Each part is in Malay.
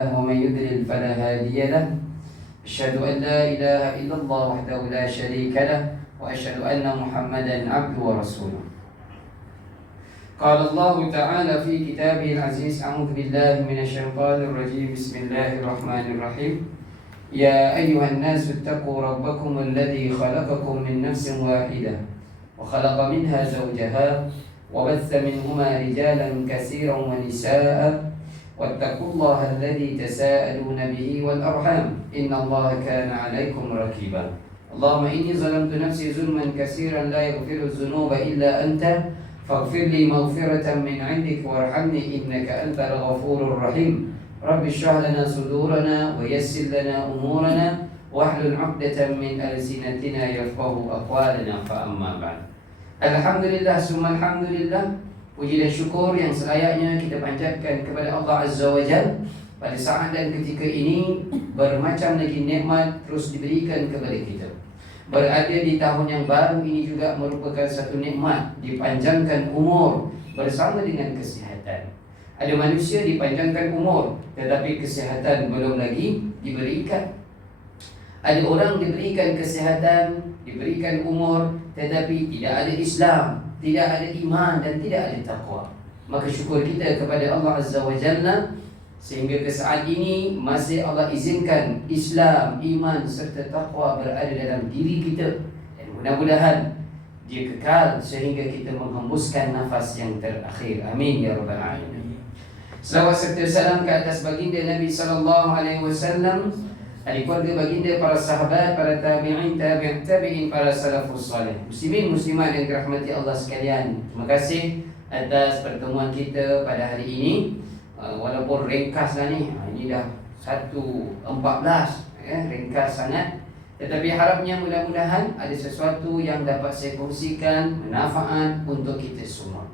ومن يضلل فلا هادي له. أشهد أن لا إله إلا الله وحده لا شريك له وأشهد أن محمدا عبده ورسوله. قال الله تعالى في كتابه العزيز: أعوذ بالله من الشيطان الرجيم. بسم الله الرحمن الرحيم. يا أيها الناس اتقوا ربكم الذي خلقكم من نفس واحدة وخلق منها زوجها وبث منهما رجالا كثيرا ونساء واتقوا الله الذي تساءلون به والأرحام إن الله كان عليكم رقيبا. اللهم إني ظلمت نفسي ظلما كثيرا لا يغفر الذنوب إلا أنت فاغفر لي مغفرة من عندك وارحمني إنك أنت الغفور الرحيم. رب اشرح لنا صدورنا ويسر لنا أمورنا واحلل عقدة من ألسنتنا يفقه أقوالنا. فأما بعد. Alhamdulillah, summa alhamdulillah. Puji dan syukur yang selayaknya kita panjatkan kepada Allah Azza wa Jalla. Pada saat dan ketika ini bermacam lagi nikmat terus diberikan kepada kita. Berada di tahun yang baru ini juga merupakan satu nikmat, dipanjangkan umur bersama dengan kesihatan. Ada manusia dipanjangkan umur tetapi kesihatan belum lagi diberikan. Ada orang diberikan kesihatan, diberikan umur, tetapi tidak ada Islam, tidak ada iman dan tidak ada taqwa. Maka syukur kita kepada Allah Azza wa Jalla sehingga ke saat ini masih Allah izinkan Islam, iman serta taqwa berada dalam diri kita. Dan mudah-mudahan dia kekal sehingga kita menghembuskan nafas yang terakhir. Amin ya rabbal alamin. Selawat serta salam ke atas baginda Nabi sallallahu alaihi wasallam, ahli keluarga baginda, para sahabat, para tabi'in, tabi'in, para salafus salih. Muslimin muslimat yang dirahmati Allah sekalian, terima kasih atas pertemuan kita pada hari ini. Walaupun ringkas lah ni, ini dah 1.14, ringkas sangat. Tetapi harapnya mudah-mudahan ada sesuatu yang dapat saya kongsikan, manfaat untuk kita semua.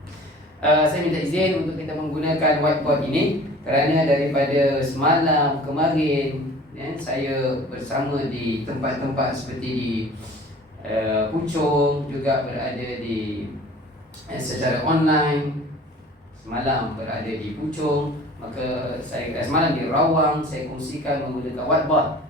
Saya minta izin untuk kita menggunakan whiteboard ini kerana daripada semalam kemarin saya bersama di tempat-tempat seperti di Puchong, juga berada di secara online. Semalam berada di Puchong, maka saya semalam di Rawang, saya kongsikan menggunakan whiteboard.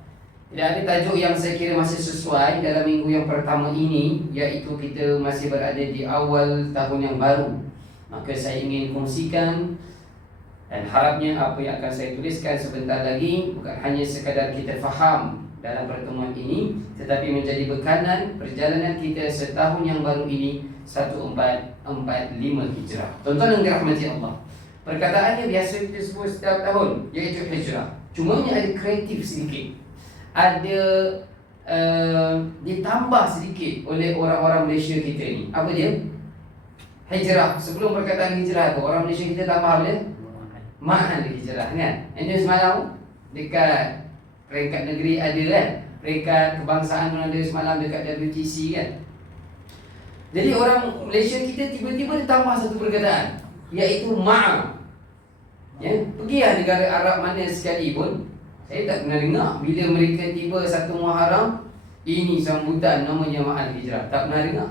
Tidak ada tajuk yang saya kira masih sesuai dalam minggu yang pertama ini, iaitu kita masih berada di awal tahun yang baru. Maka saya ingin kongsikan dan harapnya apa yang akan saya tuliskan sebentar lagi bukan hanya sekadar kita faham dalam pertemuan ini, tetapi menjadi bekalan perjalanan kita setahun yang baru ini, 1445 Hijrah. Tuan-tuan yang dirahmati Allah, perkataannya biasa kita sebut setiap tahun, iaitu Hijrah. Cuma ada kreatif sedikit, ada ditambah sedikit oleh orang-orang Malaysia kita ni. Apa dia? Hijrah. Sebelum perkataan hijrah tu, orang Malaysia kita tambah apa dia? Ma'al hijrah kan? Ini semalam dekat peringkat negeri ada kan? Peringkat kebangsaan pun ada semalam dekat WTC kan? Jadi orang Malaysia kita tiba-tiba ditambah satu perkataan, iaitu ma'al. Pergilah negara Arab mana sekalipun, saya tak pernah dengar bila mereka tiba satu Muharram, ini sambutan namanya ma'al hijrah. Tak pernah dengar.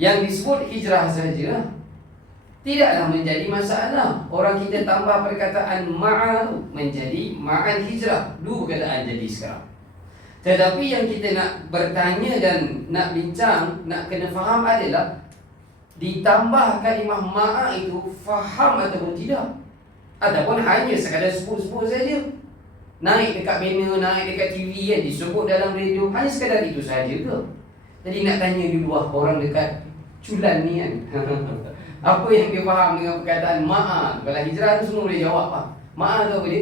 Yang disebut hijrah sahaja tidaklah menjadi masalah. Orang kita tambah perkataan ma'al menjadi ma'al hijrah. Dua perkataan jadi sekarang. Tetapi yang kita nak bertanya dan nak bincang, nak kena faham adalah ditambah kalimah ma'al itu faham ataupun tidak, ataupun hanya sekadar sebut-sebut saja. Naik dekat banner, naik dekat TV kan, disebut dalam radio, hanya sekadar itu saja ke? Jadi nak tanya dulu orang dekat Culan ni kan apa yang dia faham dengan perkataan ma'al. Kalau hijrah tu semua boleh jawab lah. Ma'al tu apa dia?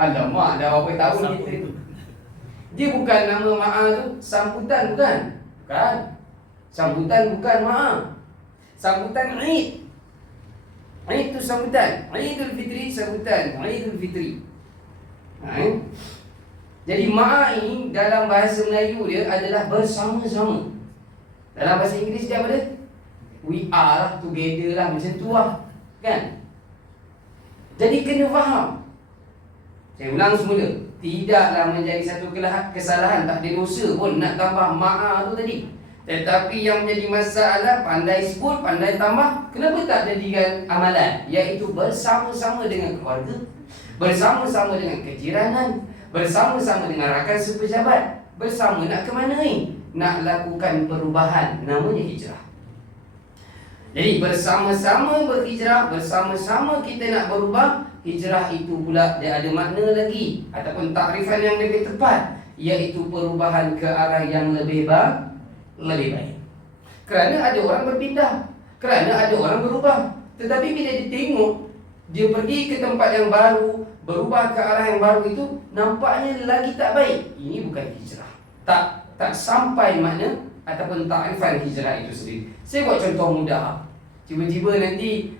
Alamak, dah berapa tahun kita. Dia bukan nama ma'al tu sambutan, bukan? Bukan. Sambutan bukan ma'al. Sambutan Eid. Eid tu sambutan. Eidul Fitri sambutan. Eidul Fitri. Jadi ma'al ini dalam bahasa Melayu dia adalah bersama-sama. Dalam bahasa Inggeris dia apa dia? We are lah, together lah, macam tu lah kan? Jadi kena faham. Saya ulang semula, tidaklah menjadi satu kesalahan, tak ada dosa pun nak tambah ma'a tu tadi. Tetapi yang menjadi masalah, pandai sebut, pandai tambah, kenapa tak jadikan amalan? Iaitu bersama-sama dengan keluarga, bersama-sama dengan kejiranan, bersama-sama dengan rakan sepejabat, bersama nak ke mana ni? Nak lakukan perubahan, namanya hijrah. Jadi bersama-sama berhijrah, bersama-sama kita nak berubah. Hijrah itu pula dia ada makna lagi, ataupun takrifan yang lebih tepat, iaitu perubahan ke arah yang lebih baik. Kerana ada orang berpindah, kerana ada orang berubah. Tetapi bila dia tengok, dia pergi ke tempat yang baru, berubah ke arah yang baru itu, nampaknya lagi tak baik. Ini bukan hijrah. Tak sampai makna ataupun takrifan hijrah itu sendiri. Saya buat contoh mudah. Tiba-tiba nanti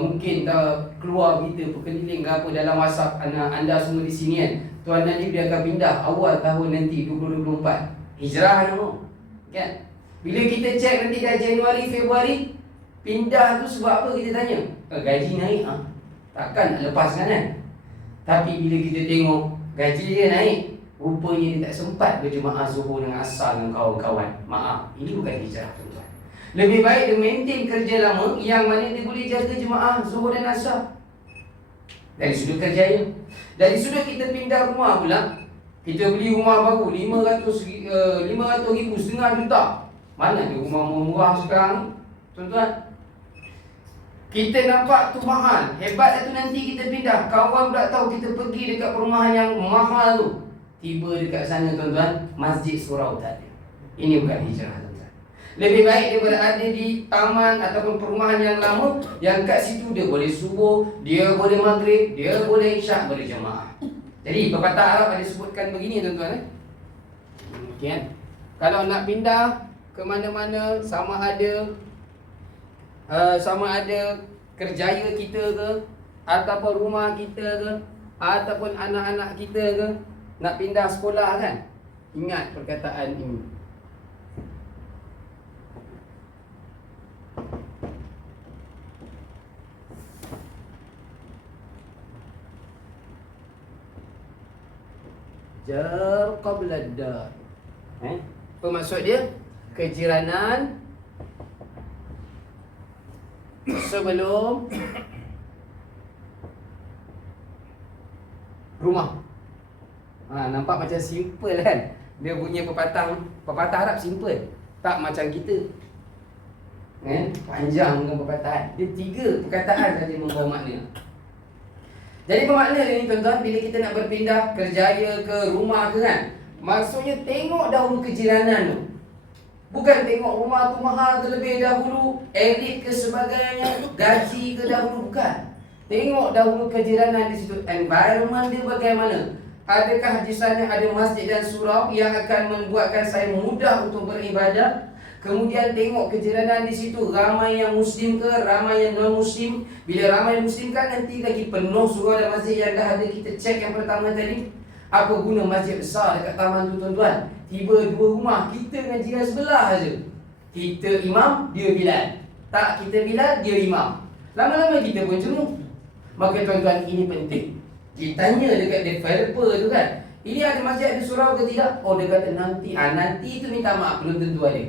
mungkin keluar berita perkeliling ke apa dalam WhatsApp anda semua di sini kan, Tuan Najib dia akan pindah awal tahun nanti 2024. Hijrah nama kan? Bila kita cek nanti dah Januari, Februari, pindah tu sebab apa kita tanya? Gaji naik takkan nak lepaskan kan? Tapi bila kita tengok gaji dia naik, rupanya dia tak sempat berjemaah Zuhur dengan Asar dengan kawan-kawan. Maaf, ini bukan hijrah tuan-tuan. Lebih baik dia maintain kerja lama yang mana dia boleh jaga jemaah Zuhur dan Asar. Dari sudut kerjaya. Dari sudut kita pindah rumah pula, kita beli rumah baru 500 ribu, setengah juta. Mana ada rumah murah sekarang, tuan-tuan? Kita nampak tu mahal. Hebat tu nanti kita pindah. Kawan pula tahu kita pergi dekat perumahan yang mahal tu. Tiba dekat sana tuan-tuan, masjid surau tak ada. Ini bukan hijrah tuan-tuan. Lebih baik dia berada di taman ataupun perumahan yang lama, yang kat situ dia boleh subuh, dia boleh maghrib, dia boleh isyak berjemaah. Jadi pepatah Arab ada sebutkan begini tuan-tuan. Okay. Kalau nak pindah ke mana-mana, sama ada kerjaya kita ke, ataupun rumah kita ke, ataupun anak-anak kita ke, nak pindah sekolah kan, ingat perkataan ini. Jar qabla ad-dar. Apa maksud dia? Kejiranan sebelum rumah. Nampak macam simple kan? Dia punya pepatah Arab simple. Tak macam kita. Panjang dengan perkataan. Dia 3 perkataan saja membawa makna. Jadi bermakna ni tuan-tuan, bila kita nak berpindah kerjaya ke rumah ke kan, maksudnya tengok dahulu kejiranan tu. Bukan tengok rumah tu mahal terlebih dahulu, elit ke sebagainya, gaji ke dahulu, bukan. Tengok dahulu kejiranan di situ, environment dia bagaimana. Adakah di sana ada masjid dan surau yang akan membuatkan saya mudah untuk beribadah? Kemudian tengok kejiranan di situ, ramai yang muslim ke, ramai yang non muslim. Bila ramai muslim kan nanti lagi penuh surau dan masjid yang dah ada. Kita cek yang pertama tadi, apa guna masjid besar dekat taman tu tuan-tuan? Tiba 2 rumah, kita dengan jiran sebelah saja. Kita imam, dia bilal. Tak, kita bilal, dia imam. Lama-lama kita pun jenuh. Maka tuan-tuan, ini penting. Ditanya dekat developer tu kan, ini ada masjid ada surau ke tidak? Oh, dia kata nanti. Nanti tu minta maaf, belum tentu ada.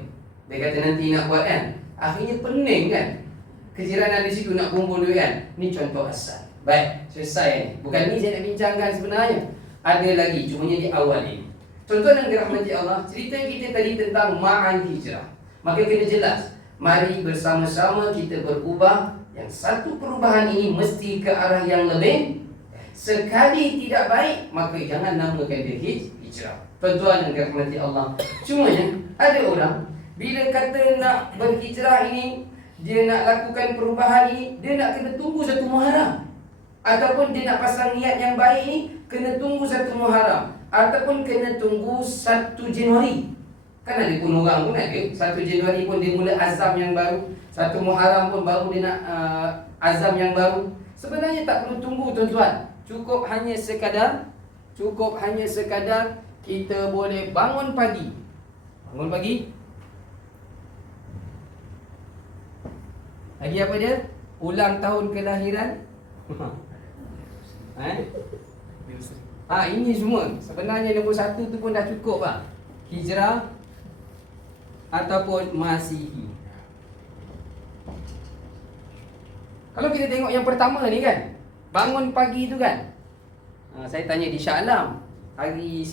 Dia kata nanti nak buat kan. Akhirnya pening kan. Kejiranan di situ nak kumpul duit kan. Ni contoh asal. Baik, selesai ni. Bukan ni saya nak bincangkan sebenarnya. Ada lagi, cumanya di awal ini. Tuan-tuan dan dirahmati Allah, cerita kita tadi tentang ma'an hijrah. Maka kena jelas, mari bersama-sama kita berubah. Yang satu perubahan ini mesti ke arah yang lebih. Sekali tidak baik, maka jangan namakan dia hijrah. Tuan-tuan dan dirahmati Allah, cumanya ada orang bila kata nak berhijrah ini, dia nak lakukan perubahan ini, dia nak kena tunggu 1 Muharram. Ataupun dia nak pasang niat yang baik ni, kena tunggu 1 Muharram. Ataupun kena tunggu 1 Januari. Kan ada pun orang pun ada 1 Januari pun dia mula azam yang baru, 1 Muharram pun baru dia nak azam yang baru. Sebenarnya tak perlu tunggu tuan-tuan. Cukup hanya sekadar kita boleh bangun pagi. Lagi apa dia? Ulang tahun kelahiran. Ini semua. Sebenarnya nombor 1 tu pun dah cukup lah. Hijrah. ataupun Masihi. Kalau kita tengok yang pertama ni kan, bangun pagi tu kan, saya tanya di Shah Alam hari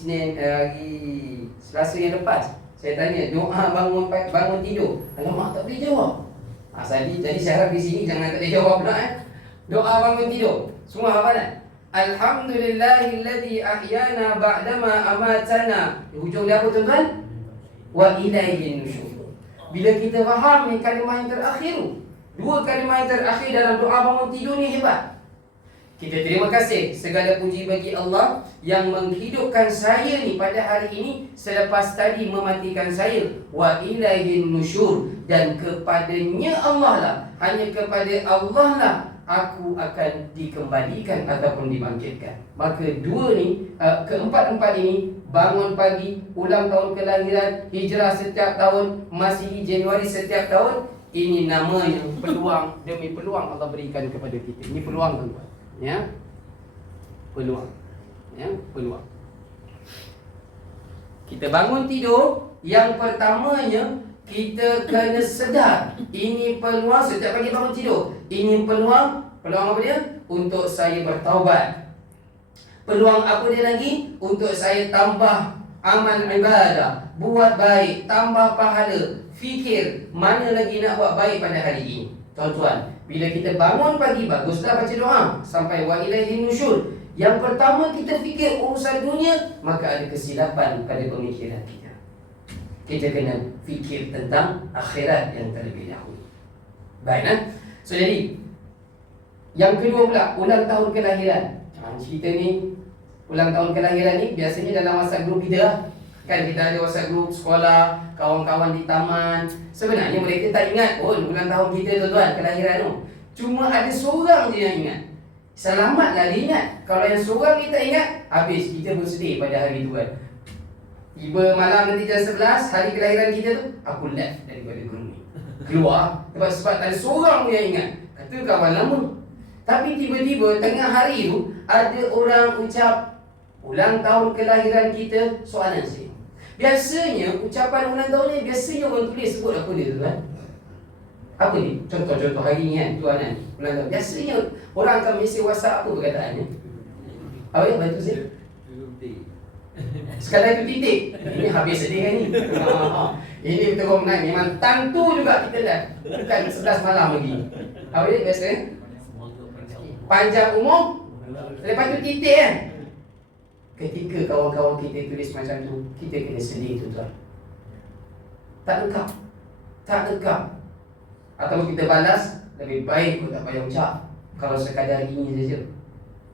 Selasa yang lepas. Saya tanya doa bangun tidur. Alamak, tak boleh jawab. Jadi saya harap di sini jangan tak boleh jawab pula Doa bangun tidur. Semua hafalan. Alhamdulillahilladzi ahyana ba'dama amatana. Di hujung dia apa tuan-tuan? Wa ilaihin nusyur. Bila kita faham ni kalimah yang terakhir tu, dua kalimah yang terakhir dalam doa bangun tidur ni hebat. Kita terima kasih, segala puji bagi Allah yang menghidupkan saya ni pada hari ini selepas tadi mematikan saya. Wa ilaihin nusyur, dan kepadanya Allah lah, hanya kepada Allah lah aku akan dikembalikan ataupun dibangkitkan. Maka dua ni, keempat-empat ini, bangun pagi, ulang tahun kelahiran, hijrah setiap tahun, Masihi Januari setiap tahun, ini namanya peluang demi peluang Allah berikan kepada kita. Ini peluang tuan-tuan. Ya, peluang. Ya, peluang. Kita bangun tidur, yang pertamanya kita kena sedar ini peluang. Setiap pagi bangun tidur, ini peluang. Peluang apa dia? Untuk saya bertaubat. Peluang apa dia lagi? Untuk saya tambah amal ibadah, buat baik, tambah pahala, fikir mana lagi nak buat baik pada hari ini. Tuan-tuan, bila kita bangun pagi, baguslah baca doa sampai wa ilaihin nusyur. Yang pertama kita fikir urusan dunia, maka ada kesilapan pada pemikiran kita. Kita kena fikir tentang akhirat yang terlebih dahulu. Baik kan? So jadi, yang kedua pula, ulang tahun kelahiran. Cerita ni, ulang tahun kelahiran ni biasanya dalam WhatsApp group kita lah. Kan kita ada WhatsApp group sekolah, kawan-kawan di taman. Sebenarnya mereka tak ingat pun ulang tahun kita tuan-tuan, kelahiran tu. Cuma ada seorang je yang ingat. Selamatlah dia ingat. Kalau yang seorang ni tak ingat, habis kita pun sedih pada hari tu kan. Tiba malam nanti jam 11, hari kelahiran kita tu, aku left daripada group ni. Keluar, sebab tak ada seorang pun yang ingat. Kata kawan lama. Tapi tiba-tiba tengah hari tu, ada orang ucap ulang tahun kelahiran kita, soalan saya. Biasanya ucapan ulang tahun ni biasanya orang tulis sebut apa dia tu kan? Apa ni? Contoh-contoh hari ni kan, tuan kan, ulang tahun. Biasanya orang akan mesti WhatsApp apa perkataannya? Apa yang bantu saya? Sekadar itu titik. Ini habis sedih kan ni. Ini betul betul memang tantu juga kita dah. Bukan 11 malam lagi. Apa dia biasa? Panjang umur, lepas tu titik kan. Ketika kawan-kawan kita tulis macam tu, kita kena sedih tuan-tuan. Tak lengkap. Tak lengkap. Atau kita balas, lebih baik pun tak payah ucap. Kalau sekadar ini saja.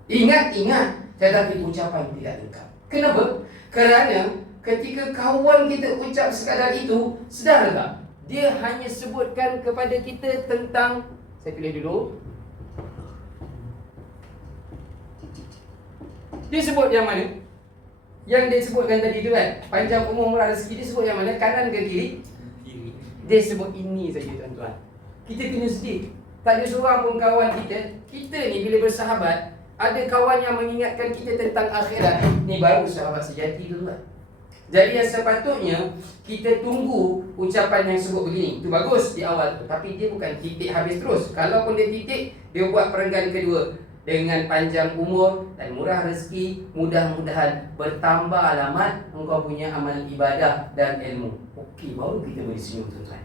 Ingat, tetapi ucapan tidak lengkap. Kenapa? Kerana ketika kawan kita ucap sekadar itu, sedar tak? Dia hanya sebutkan kepada kita tentang, saya tulis dulu. Dia sebut yang mana? Yang dia sebutkan tadi tu kan, panjang umur murah rezeki, dia sebut yang mana? Kanan ke kiri? Dia sebut ini saja tuan-tuan. Kita kena sedih. Tak ada seorang pun kawan kita. Kita ni bila bersahabat, ada kawan yang mengingatkan kita tentang akhirat. Ni baru sahabat sejati tuan-tuan. Jadi yang sepatutnya kita tunggu ucapan yang sebut begini. Itu bagus di awal tu, tapi dia bukan titik habis terus. Kalaupun dia titik, dia buat perenggan kedua. Dengan panjang umur dan murah rezeki, mudah-mudahan bertambah alamat engkau punya amal ibadah dan ilmu. Okey, baru kita boleh senyum tuan-tuan.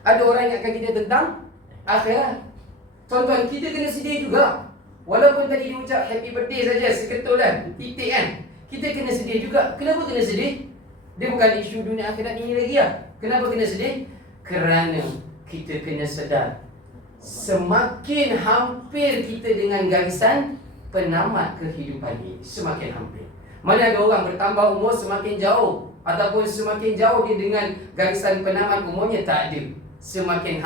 Ada orang ingatkan kita tentang akhirat. Tuan-tuan, kita kena sedih juga. Walaupun tadi dia ucap happy birthday saja, seketul kan, titik kan, kita kena sedih juga. Kenapa kena sedih? Dia bukan isu dunia akhirat ini lagi lah. Kenapa kena sedih? Kerana kita kena sedar, semakin hampir kita dengan garisan penamat kehidupan ini, semakin hampir. Mana ada orang bertambah umur semakin jauh, ataupun semakin jauh dia dengan garisan penamat umurnya? Tak ada. Semakin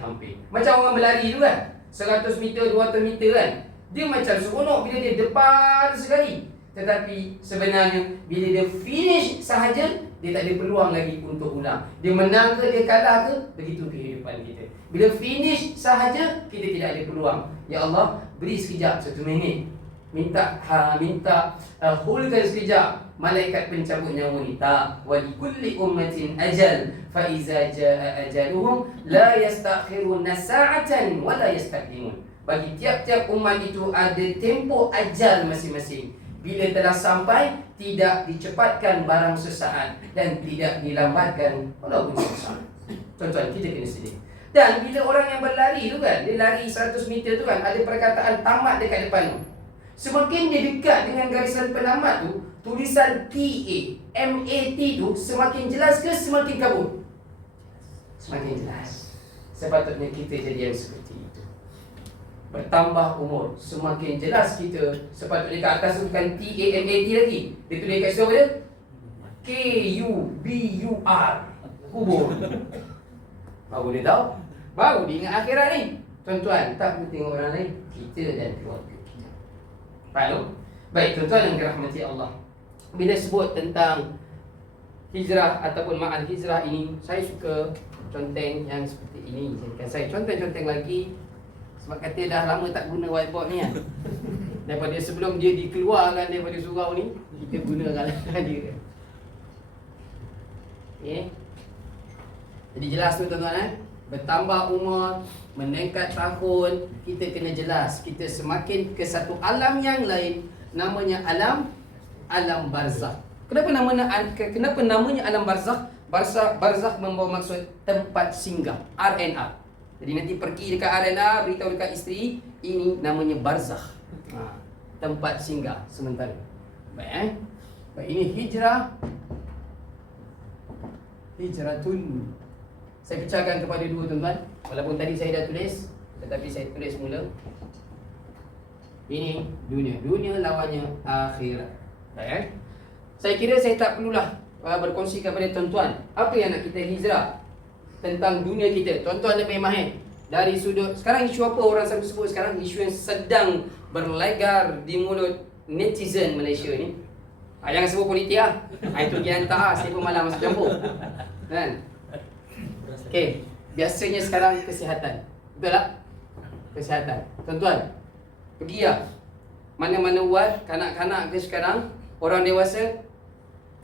hampir. Macam orang berlari tu kan, 100 meter, 200 meter kan, dia macam seronok bila dia depan sekali. Tetapi sebenarnya bila dia finish sahaja, dia tak ada peluang lagi untuk ulang. Dia menang ke, dia kalah ke, begitu kehidupan kita. Bila finish sahaja, kita tidak ada peluang. Ya Allah, beri sekejap, 1 minit. minta hulkan sekejap malaikat pencabut nyawa ni. Tak. Wa likulli ummatin ajal fa iza jaa ajaluhum la yastakhiruna sa'atan wa la yastaqdimun. Bagi tiap-tiap umat itu ada tempoh ajal masing-masing. Bila telah sampai, tidak dicepatkan barang sesaat dan tidak dilambatkan walaupun sesaat. Tuan-tuan, kita kena sedih. Dan bila orang yang berlari tu kan, dia lari 100 meter tu kan, ada perkataan tamat dekat depan tu. Semakin dia dekat dengan garisan penamat tu, tulisan TA, MAT tu semakin jelas ke semakin kabur? Semakin jelas. Sepatutnya kita jadi yang seperti itu. Bertambah umur, semakin jelas kita. Sepatutnya kat atas tu bukan TAMAT lagi. Dia tulis kat situ apa dia? KUBUR. Kubur. Baru dia tahu. Baru dia ingat akhirat ni. Tuan-tuan, tak perlu tengok orang lain, kita dan keluarga kita. Faham? Baik, tuan-tuan yang dirahmati Allah. Bila sebut tentang hijrah ataupun ma'al hijrah ini, saya suka conteng yang seperti ini. Saya conteng-conteng lagi. Sebab kata dah lama tak guna whiteboard ni kan. Daripada sebelum dia dikeluarkan daripada surau ni, kita gunakan dia. Okay. Jadi jelas tu tuan-tuan bertambah umur, meningkat tahun, kita kena jelas kita semakin ke satu alam yang lain, namanya alam barzakh. Kenapa namanya alam barzakh? Barzakh membawa maksud tempat singgah, R&R. Jadi nanti pergi dekat R&R, beritahu dekat isteri, ini namanya barzakh. Tempat singgah sementara. Baik Baik, ini hijratun. Saya pecahkan kepada dua tuan-tuan. Walaupun tadi saya dah tulis, tetapi saya tulis mula. Ini dunia. Dunia lawannya akhirat. Baik. Saya kira saya tak perlulah berkongsi kepada tuan-tuan apa yang nak kita hijrah tentang dunia kita. Tuan-tuan lebih mahir dari sudut. Sekarang isu apa orang selalu sebut sekarang? Isu yang sedang berlegar di mulut netizen Malaysia ni. Jangan sebut politik lah. Itu dia hantar. Saya pun malam masuk campur. Kan? Okey, biasanya sekarang kesihatan. Betul tak? Kesihatan. Tuan-tuan, pergi lah mana-mana ward, kanak-kanak ke sekarang, orang dewasa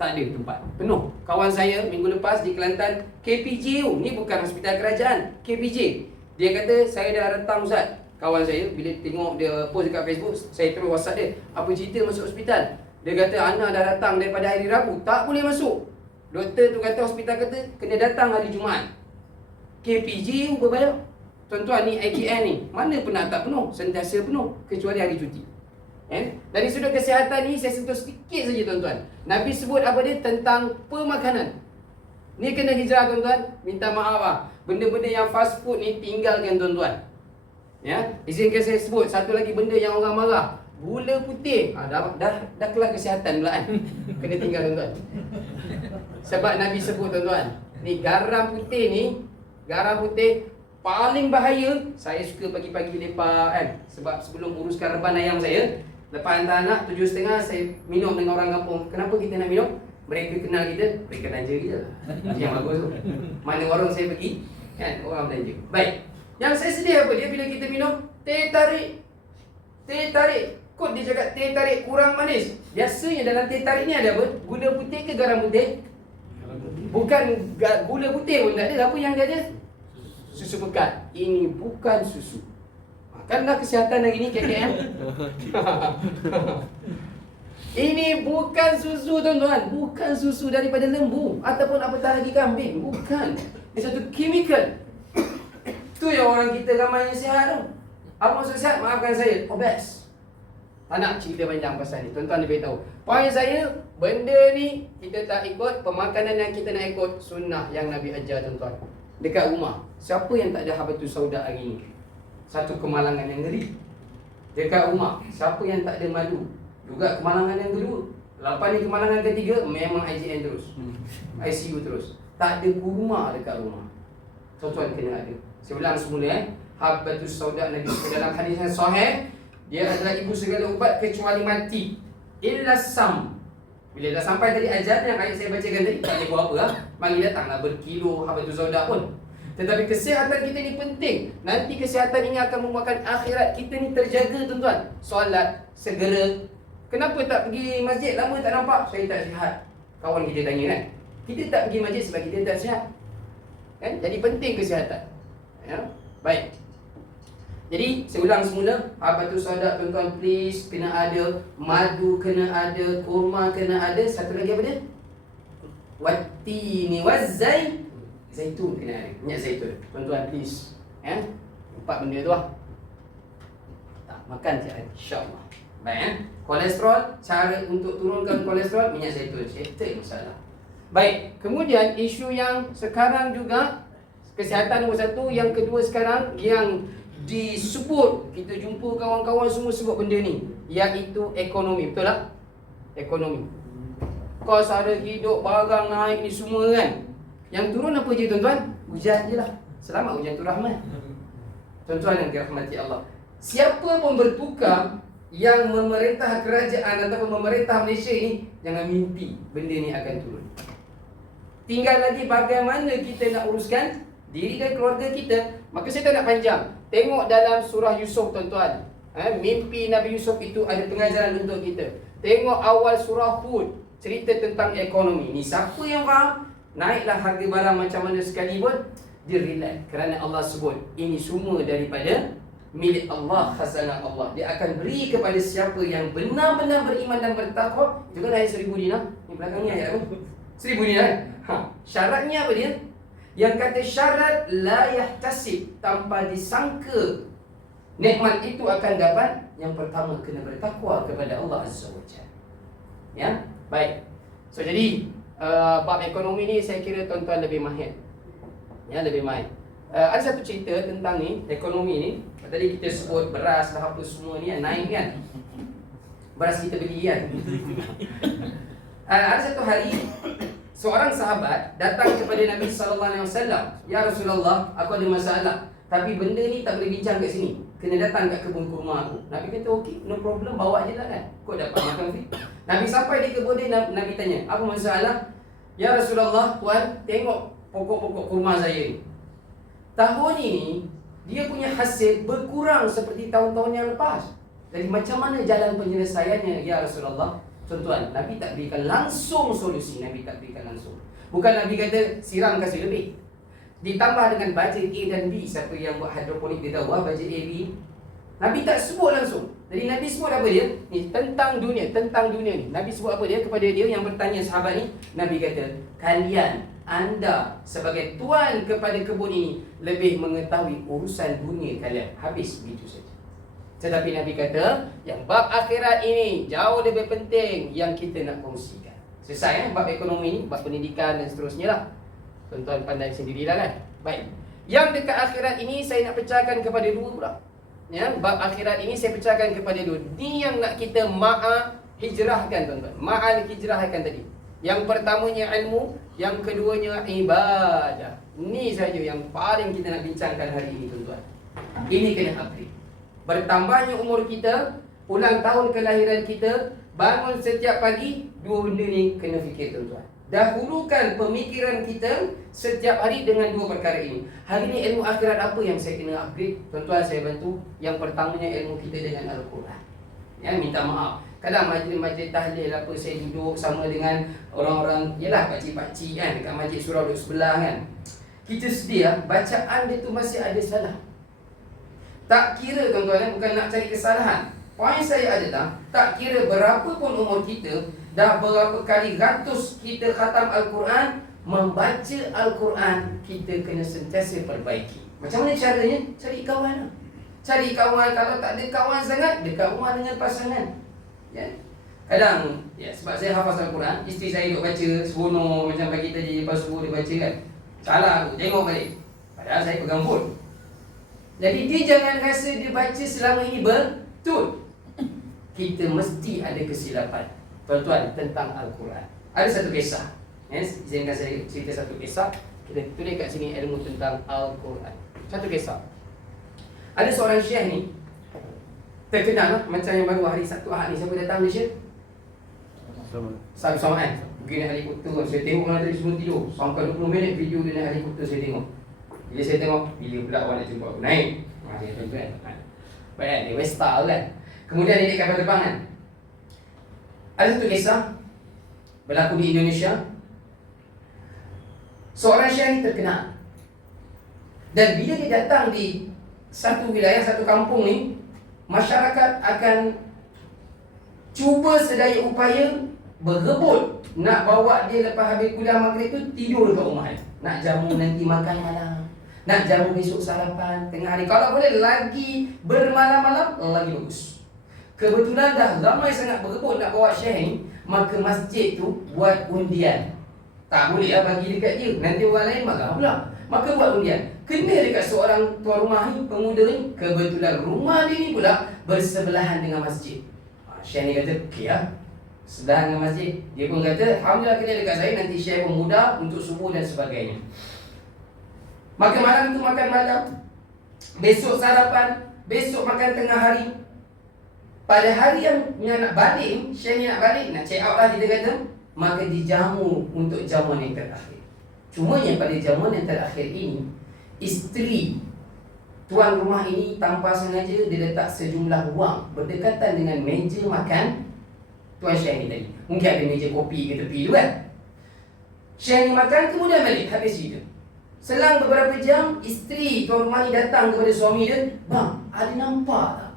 tak ada tempat. Penuh. Kawan saya minggu lepas di Kelantan, KPJ tu. Ni bukan hospital kerajaan, KPJ. Dia kata, saya dah datang Ustaz. Kawan saya, bila tengok dia post dekat Facebook, saya terus WhatsApp dia. Apa cerita masuk hospital? Dia kata, Ana dah datang daripada hari Rabu, tak boleh masuk. Doktor tu kata, hospital kata, kena datang hari Jumaat. KPJ berbayar. Tuan-tuan ni IKN ni, mana pernah tak penuh? Sentiasa penuh, kecuali hari cuti. Dari sudut kesihatan ni, saya sentuh sedikit saja tuan-tuan. Nabi sebut apa dia? Tentang pemakanan. Ni kena hijrah tuan-tuan. Minta maaf lah, benda-benda yang fast food ni tinggalkan tuan-tuan. Izinkan saya sebut satu lagi benda yang orang marah. Gula putih. Dah kelar kesihatan pula kan. Kena tinggal tuan-tuan. Sebab Nabi sebut tuan-tuan, ni garam putih ni, garam putih paling bahaya. Saya suka pagi-pagi lepak kan. Sebab sebelum uruskan reban ayam saya, lepas hantar anak 7.30, saya minum dengan orang kampung. Kenapa kita nak minum? Mereka kenal kita, mereka belanja kita. Yang bagus tu. Mana warung saya pergi, kan, orang belanja. Baik. Yang saya sedih apa dia bila kita minum teh tarik. Teh tarik. Kod dia cakap teh tarik kurang manis. Biasanya dalam teh tarik ni ada apa? Gula putih ke garam putih? Bukan gula putih pun tak ada. Apa yang dia ada? Susu pekat. Ini bukan susu. Makanlah kesihatan hari ni KKM. Ini bukan susu tuan-tuan. Bukan susu daripada lembu ataupun apatah lagi kambing. Bukan. Ini satu chemical. Tu yang orang kita ramai yang sihat tu. Apa maksud sihat? Maafkan saya, obes. Tak nak cerita panjang pasal ni. Tuan-tuan dia beritahu. Poin saya, benda ni kita tak ikut. Pemakanan yang kita nak ikut sunnah yang Nabi ajar tuan-tuan. Dekat rumah, siapa yang tak ada habatus sauda hari ni? Satu kemalangan yang ngeri. Dekat rumah, siapa yang tak ada madu? Juga kemalangan yang kedua. Lepas ni kemalangan ketiga, memang IGN terus, ICU terus. Tak ada kurma dekat rumah. Tuan-tuan kena ada. Saya ulang semula habatus sauda Nabi dalam hadis yang sahih, dia adalah ibu segala ubat kecuali mati. Illa sam. Bila dah sampai tadi ajal yang ayat saya bacakan tadi, tak boleh buat apa lah. Mari datanglah berkilo habatus sauda pun. Tetapi kesihatan kita ni penting. Nanti kesihatan ini akan membuatkan akhirat kita ni terjaga tuan-tuan. Solat segera. Kenapa tak pergi masjid? Lama tak nampak. Saya tak sihat. Kawan kita tanya kan. Kita tak pergi masjid sebab kita tak sihat. Kan? Jadi penting kesihatan. Ya? Baik. Jadi saya ulang semula. Habatus sauda tuan-tuan, please kena ada. Madu kena ada. Kurma kena ada. Satu lagi apa dia? Wattini wazzai. Zaitun kena ada. Minyak zaitun. Tuan-tuan please. Ya? 4 benda tu lah. Tak makan je insya-Allah. Baik ya. Kolesterol, cara untuk turunkan kolesterol, minyak zaitun. Settle masalah. Baik, kemudian isu yang sekarang juga kesihatan nombor 1, yang kedua sekarang yang disebut, kita jumpa kawan-kawan semua sebut benda ni, iaitu ekonomi. Betul tak? Ekonomi. Kos harga hidup, barang naik ni semua kan. Yang turun apa je tuan-tuan? Hujan je lah. Selamat hujan tu rahmat. Tuan-tuan yang dirahmati Allah, siapa pun bertukar yang memerintah kerajaan ataupun memerintah Malaysia ni, jangan mimpi benda ni akan turun. Tinggal lagi bagaimana kita nak uruskan diri dan keluarga kita. Maka saya tak nak panjang. Tengok dalam surah Yusuf tuan-tuan. Mimpi Nabi Yusuf itu ada pengajaran untuk kita. Tengok awal surah Hud, cerita tentang ekonomi. Ni siapa yang faham? Naiklah harga barang macam mana sekalipun, dia relax. Kerana Allah sebut, ini semua daripada milik Allah, khazanah Allah. Dia akan beri kepada siapa yang benar-benar beriman dan bertakwa. Itu kan ayat 1000 dinar. Ni belakangnya ayat apa? 1000 dinar. Syaratnya apa dia? Yang kata syarat la yahtasib, tanpa disangka nikmat itu akan dapat. Yang pertama kena bertakwa kepada Allah Azza wa Jalla. Ya, baik. So jadi bab ekonomi ni saya kira tuan-tuan lebih mahir. Ya, lebih mahir. Ada satu cerita tentang ni, ekonomi ni. Tadi kita sebut beras lah apa semua ni naik kan. Beras kita beli kan. Ada satu hari seorang sahabat datang kepada Nabi SAW. Ya Rasulullah, aku ada masalah, tapi benda ni tak boleh bincang kat sini. Kena datang kat kebun kurma aku. Nabi kata okey, no problem, bawa je lah kan. Kau dapat makan free. Nabi sampai di kebun dia, Nabi tanya, apa masalah? Ya Rasulullah, tuan tengok pokok-pokok kurma saya ni. Tahun ini dia punya hasil berkurang seperti tahun-tahun yang lepas. Jadi macam mana jalan penyelesaiannya ya Rasulullah? Tuan-tuan, Nabi tak berikan langsung solusi. Nabi tak berikan langsung. Bukan Nabi kata siram kasih lebih. Ditambah dengan baja A dan B. Siapa yang buat hidroponik dia tahu baja A, B. Nabi tak sebut langsung. Jadi Nabi sebut apa dia? Ni tentang dunia ni. Nabi sebut apa dia kepada dia yang bertanya sahabat ni? Nabi kata, kalian, anda sebagai tuan kepada kebun ini lebih mengetahui urusan dunia kalian. Habis begitu saja. Tetapi Nabi kata, yang bab akhirat ini jauh lebih penting yang kita nak kongsikan. Selesai bab ekonomi ni, bab pendidikan dan seterusnya lah. Tuan-tuan pandai sendirilah kan. Baik. Yang dekat akhirat ini saya nak pecahkan kepada dua pula. Ya, bab akhirat ini saya pecahkan kepada dua. Ni yang nak kita hijrahkan tuan-tuan. Hijrahkan tadi. Yang pertamanya ilmu, yang keduanya ibadah. Ni saja yang paling kita nak bincangkan hari ini tuan-tuan. Ini kena upgrade. Bertambahnya umur kita, ulang tahun kelahiran kita, bangun setiap pagi, dua benda ni kena fikir tuan-tuan. Dahulukan pemikiran kita setiap hari dengan dua perkara ini. Hari ini ilmu akhirat apa yang saya kena upgrade? Tuan-tuan saya bantu. Yang pertamanya ilmu kita dengan Al-Quran. Ya, minta maaf. Kadang majlis-majlis tahlil apa saya duduk sama dengan orang-orang, yalah pakcik-pakcik kan, dekat majlis surau duduk sebelah kan. Kita sedih bacaan dia tu masih ada salah. Tak kira tuan-tuan, bukan nak cari kesalahan. Poin saya adalah, tak kira berapa pun umur kita, dah berapa kali ratus kita khatam Al-Quran, membaca Al-Quran, kita kena sentiasa perbaiki. Macam mana caranya? Cari kawan lah. Cari kawan, kalau tak ada kawan sangat, dekat rumah dengan pasangan. Ya. Kadang, ya, sebab saya hafaz Al-Quran, isteri saya duk baca seronok, macam pagi tadi lepas subuh dia baca kan. Salah aku, tengok balik. Padahal saya pegang phone. Jadi dia jangan rasa dia baca selama ini betul. Kita mesti ada kesilapan tuan-tuan tentang Al-Quran. Ada satu kisah, izinkan saya cerita satu kisah. Kita tulis kat sini ilmu tentang Al-Quran. Satu kisah. Ada seorang syekh ni, terkenal macam yang baru hari Sabtu Ahad ni. Siapa datang Malaysia? Sama kan? Pergi naik helikopter. Saya tengok orang tadi semua tidur. Sampai 20 minit video dia naik helikopter saya tengok. Bila saya tengok, bila pula awak nak jumpa aku naik. Dia tu kan. Baik, dia West Star kan. Kemudian dia kapal terbang kan. Ada satu kisah berlaku di Indonesia. Seorang Syekh ni terkenal. Dan bila dia datang di satu wilayah, satu kampung ni, masyarakat akan cuba sedaya upaya berebut nak bawa dia lepas habis kuliah maghrib tu tidur dekat rumah dia. Nak jamu nanti makan malam, nak jamu besok sarapan tengah hari. Kalau boleh lagi bermalam-malam lagi bagus. Kebetulan dah ramai sangat berebut nak bawa Syekh ni, maka masjid tu buat undian. Tak boleh lah bagi dekat dia, nanti orang lain marah pula. Maka buat undian. Kena dekat seorang tuan rumah ni, pemuda ni. Kebetulan rumah dia ni pula bersebelahan dengan masjid. Syekh ni kata, okey lah, sebelahan dengan masjid. Dia pun kata, alhamdulillah kena dekat saya, nanti Syekh pun mudah untuk subuh dan sebagainya. Maka malam itu makan malam, besok sarapan, besok makan tengah hari. Pada hari yang nak balik, Syekh ni nak balik, nak check out lah kita kata, maka dijamu untuk jamuan yang terakhir. Cumanya pada jamuan yang terakhir ini, isteri tuan rumah ini tanpa sengaja dia letak sejumlah wang berdekatan dengan meja makan tuan Syekh ni tadi. Mungkin ada meja kopi ke tepi tu kan. Syekh ni makan, kemudian balik, habis cerita. Selang beberapa jam, isteri tuan rumah ni datang kepada suami dia, bang, ada nampak tak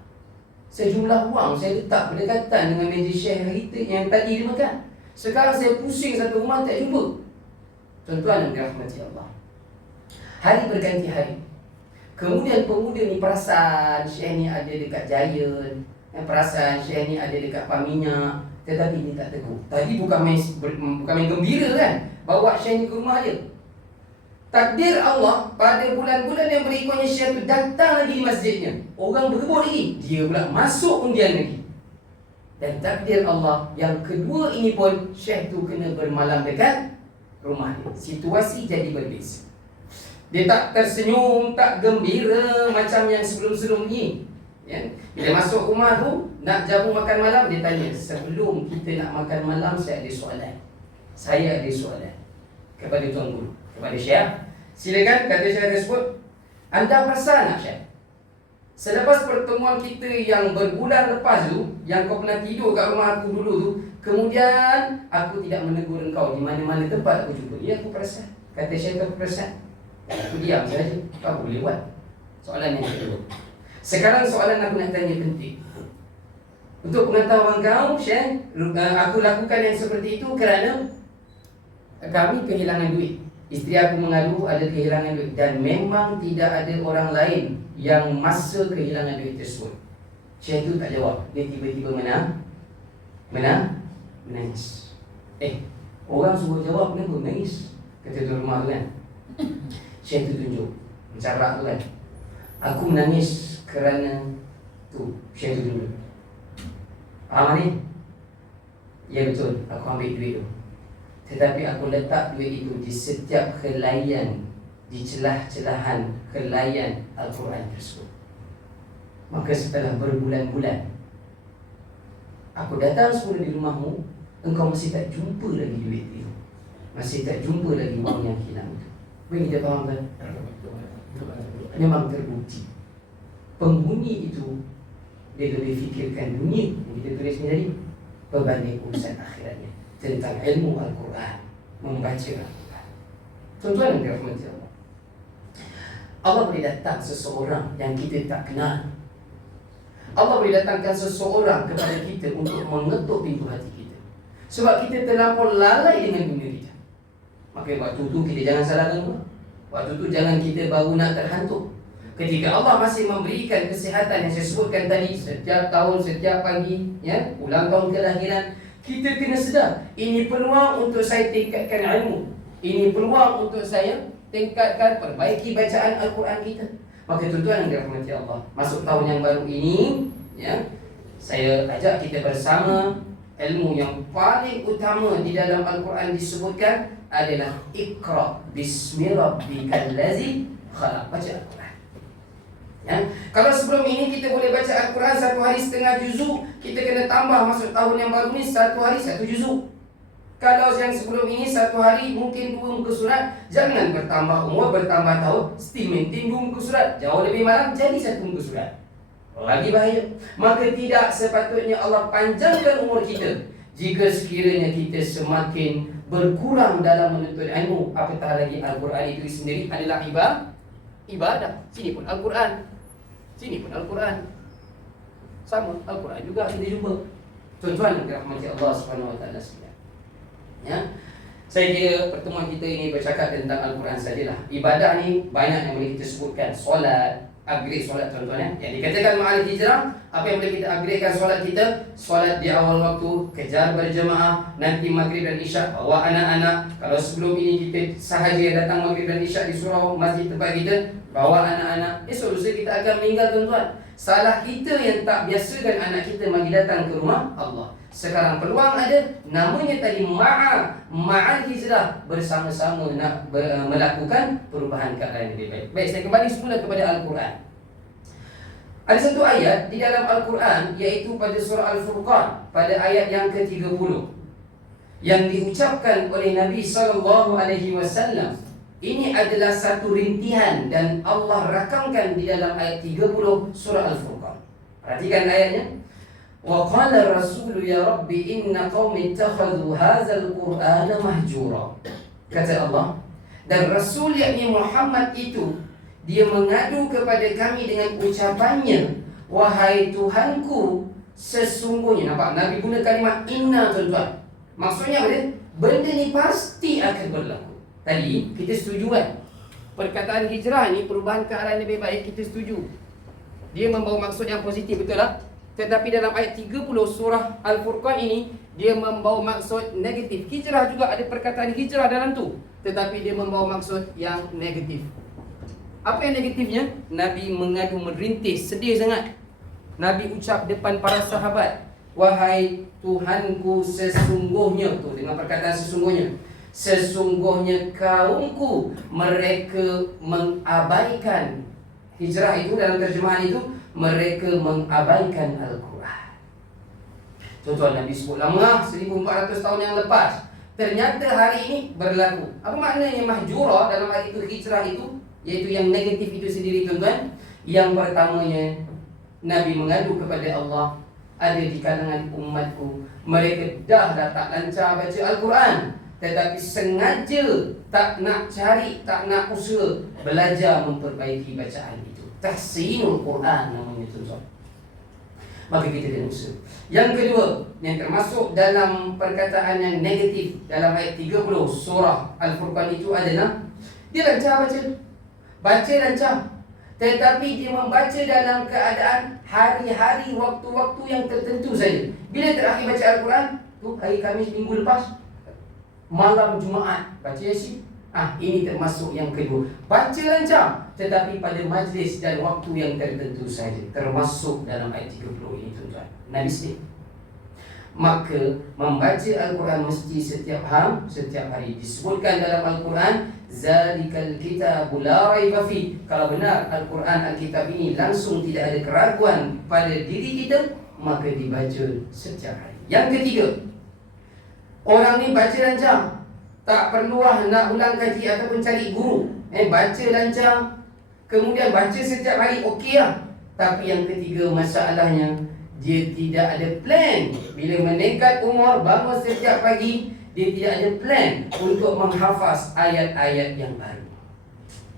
sejumlah wang saya letak berdekatan dengan meja Syekh kita yang tadi dia makan? Sekarang saya pusing satu rumah tak jumpa. Tuan-tuan dan dirahmati Allah, hari berganti hari. Kemudian pemuda ni perasan Syekh ni ada dekat Giant, perasan Syekh ni ada dekat Paminyak, tetapi dia tak tegur. Tadi bukan main gembira kan, bawa Syekh ni ke rumah dia. Takdir Allah, pada bulan-bulan yang berikutnya Syekh tu datang lagi di masjidnya. Orang berebut lagi, dia pula masuk undian lagi. Dan takdir Allah, yang kedua ini pun Syekh tu kena bermalam dekat rumah dia. Situasi jadi berbeza. Dia tak tersenyum, tak gembira macam yang sebelum-sebelum ni. Ya? Bila masuk rumah tu, nak jamu makan malam, dia tanya, sebelum kita nak makan malam, saya ada soalan. Saya ada soalan kepada Tuan Guru, kepada Syekh. Silakan, kata Syekh tersebut, anda perasan tak Syekh? Selepas pertemuan kita yang berbulan lepas tu, yang kau pernah tidur kat rumah aku dulu tu, kemudian aku tidak menegur engkau di mana-mana tempat aku jumpa. Ya, aku perasan. Kata Syekh, aku perasan. Aku diam saja. Kau boleh buat. Soalan yang kedua. Sekarang soalan aku nak tanya penting. Untuk pengetahuan kau, Syekh, aku lakukan yang seperti itu kerana kami kehilangan duit. Isteri aku mengadu ada kehilangan duit, dan memang tidak ada orang lain yang masa kehilangan duit tersebut. Syekh itu tak jawab. Dia tiba-tiba menangis. Orang suruh jawab, kenapa menangis? Kata tuan rumah tu kan. Syekh itu tunjuk, mencarak tu kan. Aku menangis kerana tu. Syekh itu tunjuk. Faham ni? Ya betul, aku ambil duit tu. Tetapi aku letak duit itu di setiap helaian, di celah-celahan helaian Al-Quran tersebut. Maka setelah berbulan-bulan aku datang semula di rumahmu, engkau masih tak jumpa lagi duit itu. Masih tak jumpa lagi wang yang hilang itu. Bagi kita faham kan? Memang terbukti penghuni itu dia lebih fikirkan dunia yang kita tulis ni tadi berbanding urusan akhiratnya. Tentang ilmu Al-Quran, membaca Al-Quran. Tuan-tuan yang dirahmati Allah, Allah boleh datang seseorang yang kita tak kenal. Allah boleh datangkan seseorang kepada kita untuk mengetuk pintu hati kita, sebab kita terlampau lalai dengan dunia kita. Maka waktu tu kita jangan salahkan Allah. Waktu tu jangan kita baru nak terhantuk. Ketika Allah masih memberikan kesihatan yang saya sebutkan tadi, setiap tahun, setiap pagi, ya, ulang tahun kelahiran, kita kena sedar, ini peluang untuk saya tingkatkan ilmu. Ini peluang untuk saya tingkatkan, perbaiki bacaan Al-Quran kita. Maka tuan-tuan yang dirahmati Allah, masuk tahun yang baru ini, ya, saya ajak kita bersama. Ilmu yang paling utama di dalam Al-Quran disebutkan adalah Iqra bismi rabbikal ladzi khalaq. Baca Al-Quran. Ya. Kalau sebelum ini kita boleh baca Al-Quran satu hari setengah juzuk, kita kena tambah masuk tahun yang baru ni satu hari satu juzuk. Kalau yang sebelum ini satu hari mungkin 2 muka surat, jangan bertambah umur, bertambah tahun, still maintain 2 muka surat. Jauh lebih malam jadi 1 muka surat. Lagi bahaya. Maka tidak sepatutnya Allah panjangkan umur kita jika sekiranya kita semakin berkurang dalam menuntut ilmu. Apatah lagi Al-Quran itu sendiri adalah ibadah. Sini pun Al-Quran, sini pun Al-Quran. Sama, Al-Quran juga kita jumpa. Tuan-tuan yang dirahmati Allah Subhanahu Wa Taala sekalian. Ya, saya kira pertemuan kita ini bercakap tentang Al-Quran sajalah. Ibadah ni banyak yang boleh kita sebutkan. Solat, upgrade solat tuan-tuan ya. Yang dikatakan ma'al hijrah, apa yang boleh kita upgradekan solat kita? Solat di awal waktu, kejar berjemaah, nanti maghrib dan isyak bawa anak-anak. Kalau sebelum ini kita sahaja datang maghrib dan isyak di surau masjid tempat kita, bawa anak-anak. Esok lusa kita akan meninggal tuan-tuan. Salah kita yang tak biasakan anak kita mari datang ke rumah Allah. Sekarang peluang ada, namanya tadi ma'al hijrah, bersama-sama nak melakukan perubahan keadaan yang lebih baik. Baik, saya kembali semula kepada Al-Quran. Ada satu ayat di dalam Al-Quran, iaitu pada surah Al-Furqan, pada ayat yang ke-30, yang diucapkan oleh Nabi SAW. Ini adalah satu rintihan dan Allah rakamkan di dalam ayat 30 surah Al-Furqan. Perhatikan ayatnya. Wa qala ar-rasul ya rabbi inna qaumi ittakhadhu hadzal qur'ana mahjura. Kata Allah, dan Rasul yakni Muhammad itu, dia mengadu kepada kami dengan ucapannya, wahai Tuhanku, sesungguhnya. Nampak Nabi guna kalimat inna tuan-tuan. Maksudnya apa dia? Benda ni pasti akan berlaku. Tadi kita setuju kan? Perkataan hijrah ni perubahan ke arah yang lebih baik, kita setuju. Dia membawa maksud yang positif, betul tak? Tetapi dalam ayat 30 surah Al-Furqan ini, dia membawa maksud negatif. Hijrah juga ada perkataan hijrah dalam tu, tetapi dia membawa maksud yang negatif. Apa yang negatifnya? Nabi mengadu merintih, sedih sangat. Nabi ucap depan para sahabat, wahai Tuhanku, sesungguhnya, tu dengan perkataan sesungguhnya kaumku, mereka mengabaikan. Hijrah itu dalam terjemahan itu, mereka mengabaikan Al-Quran. Tuan-tuan, Nabi sebut lama, 1400 tahun yang lepas. Ternyata hari ini berlaku. Apa maknanya mahjura dalam ayat itu, hijrah itu? Iaitu yang negatif itu sendiri tuan-tuan. Yang pertamanya, Nabi mengadu kepada Allah, ada di kalangan umatku, mereka dah tak lancar baca Al-Quran, tetapi sengaja tak nak cari, tak nak usaha belajar memperbaiki bacaan itu. Tahsinul Quran namanya tuan-tuan. Maka kita kena usaha. Yang kedua, yang termasuk dalam perkataan yang negatif dalam ayat 30 surah Al-Furqan itu adalah, dia lancar baca lancar, tetapi dia membaca dalam keadaan hari-hari, waktu-waktu yang tertentu saja. Bila terakhir baca Al-Quran? Tu hari Khamis minggu lepas, malam Jumaat baca Yasin. Ini termasuk yang kedua. Baca lancar, tetapi pada majlis dan waktu yang tertentu saja. Termasuk dalam ayat 30 ini tuan-tuan. Nabi sendiri. Maka membaca Al-Quran mesti setiap hari. Disebutkan dalam Al-Quran, zalikal kitabu la raiba fi. Kalau benar Al-Quran, Alkitab ini langsung tidak ada keraguan pada diri kita, maka dibaca setiap hari. Yang ketiga, orang ni baca lancar, tak perlulah nak ulang kaji ataupun cari guru. Baca lancar, kemudian baca setiap hari, okey lah. Tapi yang ketiga masalahnya, dia tidak ada plan. Bila meningkat umur, bangun setiap pagi, dia tidak ada plan untuk menghafaz ayat-ayat yang baru.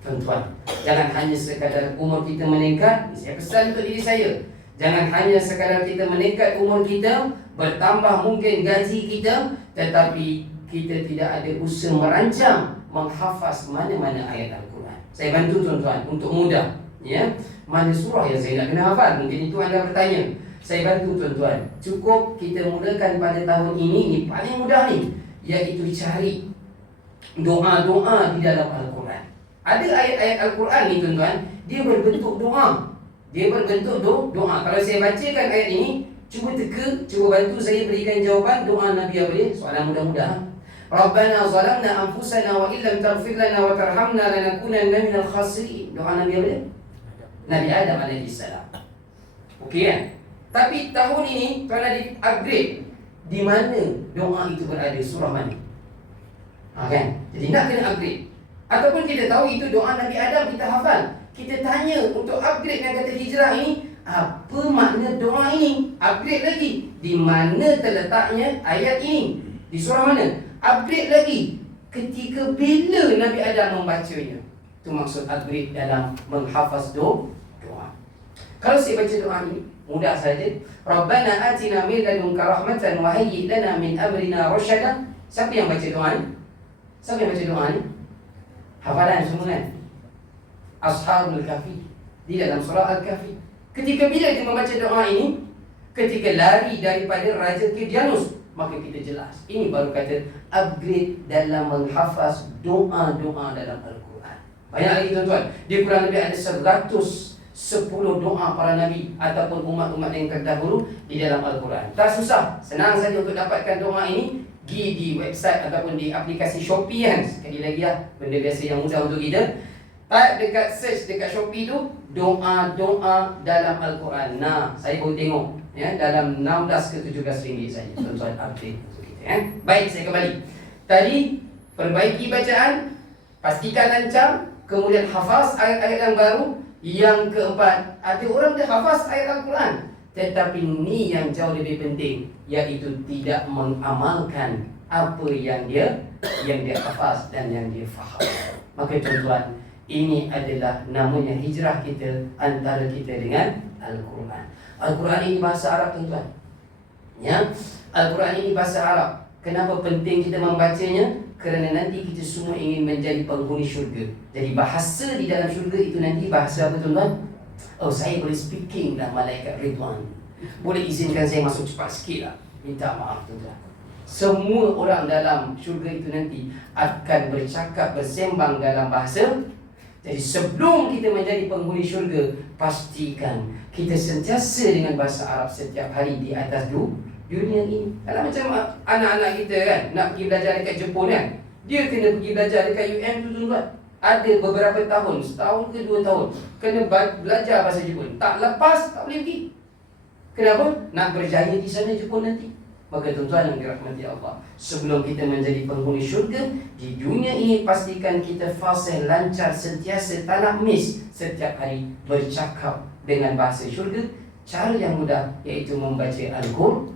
Tuan-tuan, jangan hanya sekadar umur kita meningkat. Saya pesan untuk diri saya, jangan hanya sekadar kita meningkat umur kita, bertambah mungkin gaji kita, tetapi kita tidak ada usaha merancang menghafaz mana-mana ayat Al-Quran. Saya bantu tuan-tuan untuk mudah, ya. Mana surah yang saya nak kena hafal? Mungkin itu anda bertanya. Saya bantu tuan-tuan. Cukup kita mulakan pada tahun ini paling mudah ni, iaitu cari doa-doa di dalam Al-Quran. Ada ayat-ayat Al-Quran ni tuan-tuan, dia berbentuk doa. Doa. Kalau saya bacakan ayat ini, cuba bantu saya berikan jawapan doa Nabi apa dia? Soalan mudah-mudah. Rabbana zalamna anfusana wa illam taghfir lana wa tarhamna lanakunanna minal khasirin. Doa Nabi apa dia? Nabi Adam alaihi salam. Okey kan? Tapi tahun ini kerana di-upgrade, di mana doa itu berada, surah mana. Kan? Jadi nak kena upgrade. Ataupun kita tahu itu doa Nabi Adam, kita hafal. Kita tanya untuk upgrade yang kata hijrah ini, apa makna doa ini? Upgrade lagi. Di mana terletaknya ayat ini? Di surah mana? Upgrade lagi. Ketika bila Nabi Adam membacanya. Itu maksud upgrade dalam menghafaz doa. Kalau saya baca doa ini, mudah saja. Rabbana atina min ladunka rahmatan wa hayyi lana min amrina rasyada. Siapa yang baca doa ini? Siapa yang baca doa ini? Hafalan semua kan? Ashabul Kahfi di dalam surah Al-Kahfi. Ketika bila dia membaca doa ini, ketika lari daripada Raja Kidianus, maka kita jelas. Ini baru kata upgrade dalam menghafaz doa-doa dalam Al-Quran. Banyak lagi tuan-tuan. Di Quran lebih ada 110 doa para Nabi ataupun umat-umat yang terdahulu di dalam Al-Quran. Tak susah. Senang saja untuk dapatkan doa ini. Pergi di website ataupun di aplikasi Shopee kan. Sekali lagi lah, benda biasa yang mudah untuk kita. Type dekat search dekat Shopee tu, doa-doa dalam Al-Quran. Nah, saya baru tengok ya, dalam 16 ke 17 ringgit saja. Tuan-tuan update untuk kita ya. Baik, saya kembali. Tadi perbaiki bacaan, pastikan lancar, kemudian hafaz ayat-ayat yang baru. Yang keempat, ada orang dia hafaz ayat Al-Quran, tetapi ni yang jauh lebih penting, iaitu tidak mengamalkan apa yang dia hafaz dan yang dia faham. Maka tuan-tuan, ini adalah namanya hijrah kita antara kita dengan Al-Quran. Al-Quran ini bahasa Arab tuan-tuan. Ya, Al-Quran ini bahasa Arab. Kenapa penting kita membacanya? Kerana nanti kita semua ingin menjadi penghuni syurga. Jadi bahasa di dalam syurga itu nanti bahasa apa tuan-tuan? Oh, saya boleh speaking dah malaikat Ridwan. Boleh izinkan saya masuk cepat sikit lah. Minta maaf tuan-tuan. Semua orang dalam syurga itu nanti akan bercakap, bersembang dalam bahasa. Jadi sebelum kita menjadi penghuni syurga, pastikan kita sentiasa dengan bahasa Arab setiap hari di atas dunia ini. Kalau macam anak-anak kita kan, nak pergi belajar dekat Jepun kan, dia kena pergi belajar dekat UM tu tuan-tuan. Ada beberapa tahun, setahun ke 2 tahun, kena belajar bahasa Jepun. Tak lepas, tak boleh pergi. Kenapa? Nak berjaya di sana Jepun nanti. Maka tuan-tuan yang dirahmati Allah, sebelum kita menjadi penghuni syurga di dunia ini, pastikan kita fasih, lancar, sentiasa, tak nak miss setiap hari bercakap dengan bahasa syurga. Cara yang mudah iaitu membaca Al-Quran.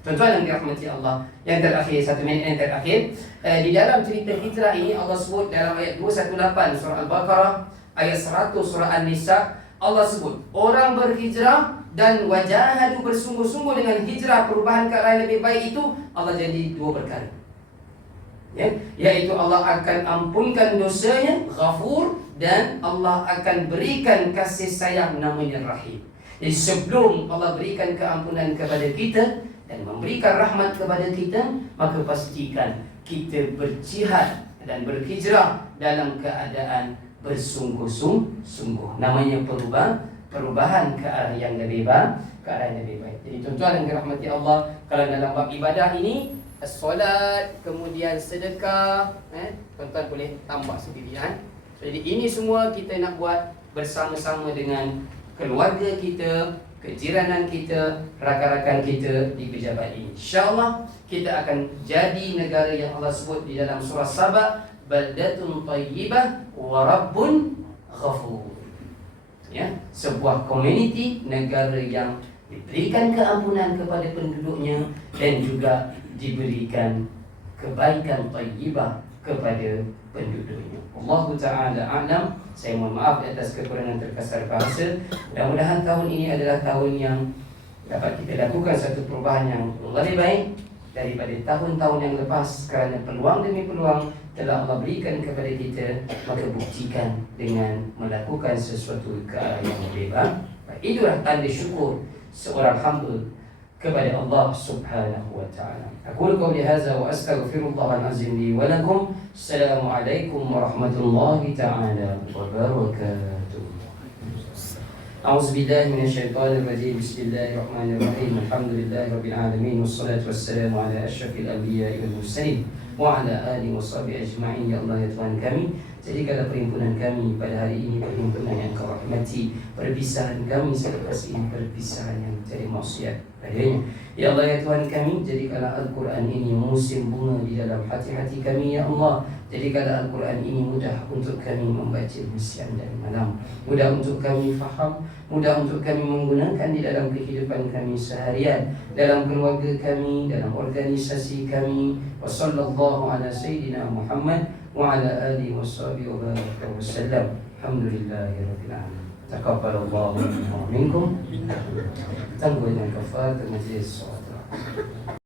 Tuan-tuan yang dirahmati Allah, yang terakhir, 1 minit yang terakhir, di dalam cerita hijrah ini Allah sebut dalam ayat 218 surah Al-Baqarah, ayat 100 surah An-Nisa, Allah sebut orang berhijrah dan wajahadu bersungguh-sungguh dengan hijrah, perubahan ke arah yang lebih baik itu, Allah janji 2 perkara. Ya, iaitu Allah akan ampunkan dosanya, Ghafur, dan Allah akan berikan kasih sayang namanya Rahim. Jadi sebelum Allah berikan keampunan kepada kita dan memberikan rahmat kepada kita, maka pastikan kita berjihad dan berhijrah dalam keadaan bersungguh-sungguh. Namanya perubahan ke arah yang lebih baik. Jadi tuan-tuan yang dirahmati Allah, kalau dalam bab ibadah ini, solat, kemudian sedekah, tuan-tuan boleh tambah sendiri kan. Jadi ini semua kita nak buat bersama-sama dengan keluarga kita, kejiranan kita, rakan-rakan kita di pejabat ini. InsyaAllah kita akan jadi negara yang Allah sebut di dalam surah Saba, baldatun tayyibah wa rabbun ghafur. Ya, sebuah komuniti, negara yang diberikan keampunan kepada penduduknya dan juga diberikan kebaikan tayyibah kepada penduduknya. Allah Ta'ala a'lam. Saya mohon maaf atas kekurangan terkasar bahasa. Mudah-mudahan tahun ini adalah tahun yang dapat kita lakukan satu perubahan yang lebih baik daripada tahun-tahun yang lepas, kerana peluang demi peluang telah Allah berikan kepada kita. Maka buktikan dengan melakukan sesuatu ke arah yang lebih baik. Itulah tanda syukur seorang hamba kepada Allah Subhanahu wa taala. Aku qauli hadza wa astaghfirullah al-azim li wa lakum. Assalamualaikum warahmatullahi taala wabarakatuh. A'udzu billahi minasyaitonir rajim. Bismillahirrahmanirrahim. Alhamdulillahirabbil alamin wassalatu wassalamu ala asyrafil anbiya'i wal mursalin wa ala alihi washabihi ajma'in. Ya Allah ya Tuhan kami, Jadikanlah perhimpunan kami pada hari ini perhimpunan yang Kau rahmati. Perpisahan kami selepas ini perpisahan yang jadi maksiat padanya. Ya Allah ya Tuhan kami, jadikanlah Al-Quran ini musim bunga di dalam hati-hati kami ya Allah. Jadikanlah Al-Quran ini mudah untuk kami membaca siang dan malam, mudah untuk kami faham, mudah untuk kami menggunakan di dalam kehidupan kami seharian, dalam keluarga kami, dalam organisasi kami. Wa sallallahu ala sayyidina Muhammad wa ala alihi washabihi wa baraka wa sallam. Alhamdulillahirabbil alamin. Taqabbalallahu minna wa minkum. Tangguh dengan kafaratul majlis.